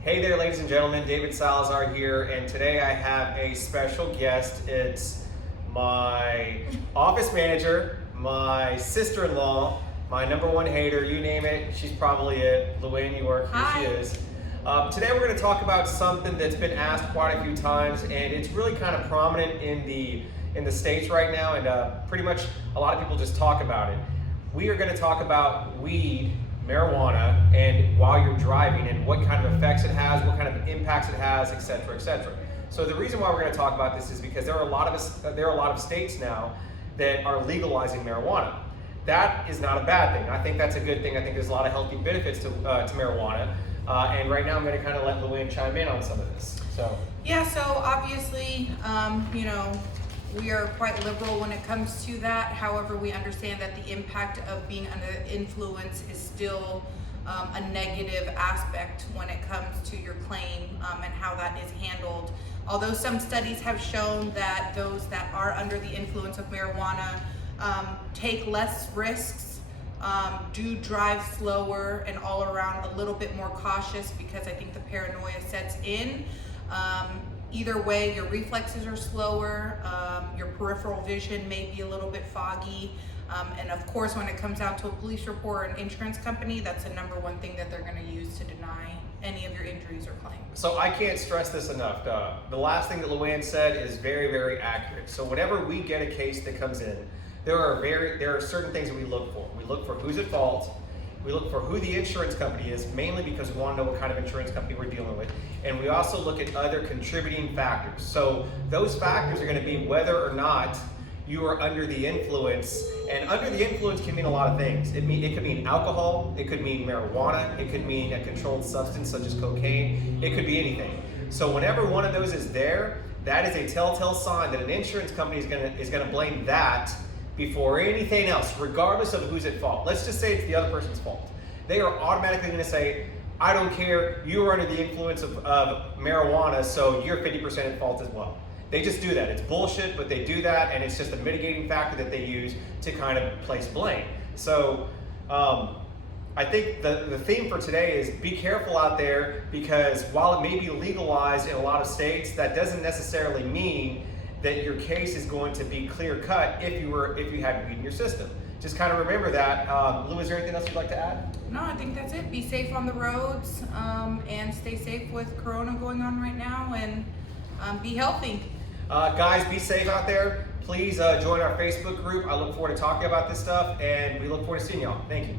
Hey there, ladies and gentlemen, David Salazar here, and today I have a special guest. It's my office manager, my sister-in-law, my number one hater, you name it, she's probably it. Luann York, here Hi. she is. Today we're going to talk about something that's been asked quite a few times, and it's really kind of prominent in the States right now, and pretty much a lot of people just talk about it. We are going to talk about weed, marijuana, and while you're driving, and what kind of effects it has, what kind of impacts it has, etc., etc. So the reason why we're going to talk about this is because there are a lot of states now that are legalizing marijuana. That is not a bad thing. I think that's a good thing. I think there's a lot of healthy benefits to marijuana. And right now I'm going to kind of let Luann chime in on some of this. So obviously, we are quite liberal when it comes to that. However, we understand that the impact of being under the influence is still a negative aspect when it comes to your claim and how that is handled. Although some studies have shown that those that are under the influence of marijuana take less risks, do drive slower, and all around a little bit more cautious because I think the paranoia sets in. Either way, your reflexes are slower, your peripheral vision may be a little bit foggy, and of course when it comes down to a police report or an insurance company, that's the number one thing that they're going to use to deny any of your injuries or claims. So I can't stress this enough. The last thing that Luann said is very, very accurate. So whenever we get a case that comes in, there are certain things that we look for. We look for who's at fault. We look for who the insurance company is, mainly because we want to know what kind of insurance company we're dealing with. And we also look at other contributing factors. So those factors are going to be whether or not you are under the influence. And under the influence can mean a lot of things. It could mean alcohol, it could mean marijuana, it could mean a controlled substance such as cocaine, it could be anything. So whenever one of those is there, that is a telltale sign that an insurance company is going to blame that before anything else, regardless of who's at fault. Let's just say it's the other person's fault. They are automatically going to say, I don't care, you were under the influence of marijuana, so you're 50% at fault as well. They just do that. It's bullshit, but they do that, and it's just a mitigating factor that they use to kind of place blame. So I think the theme for today is be careful out there, because while it may be legalized in a lot of states, that doesn't necessarily mean that your case is going to be clear cut if you had weed in your system. Just kind of remember that. Lou, is there anything else you'd like to add? No, I think that's it. Be safe on the roads and stay safe with Corona going on right now, and be healthy. Guys, be safe out there. Please join our Facebook group. I look forward to talking about this stuff, and we look forward to seeing y'all. Thank you.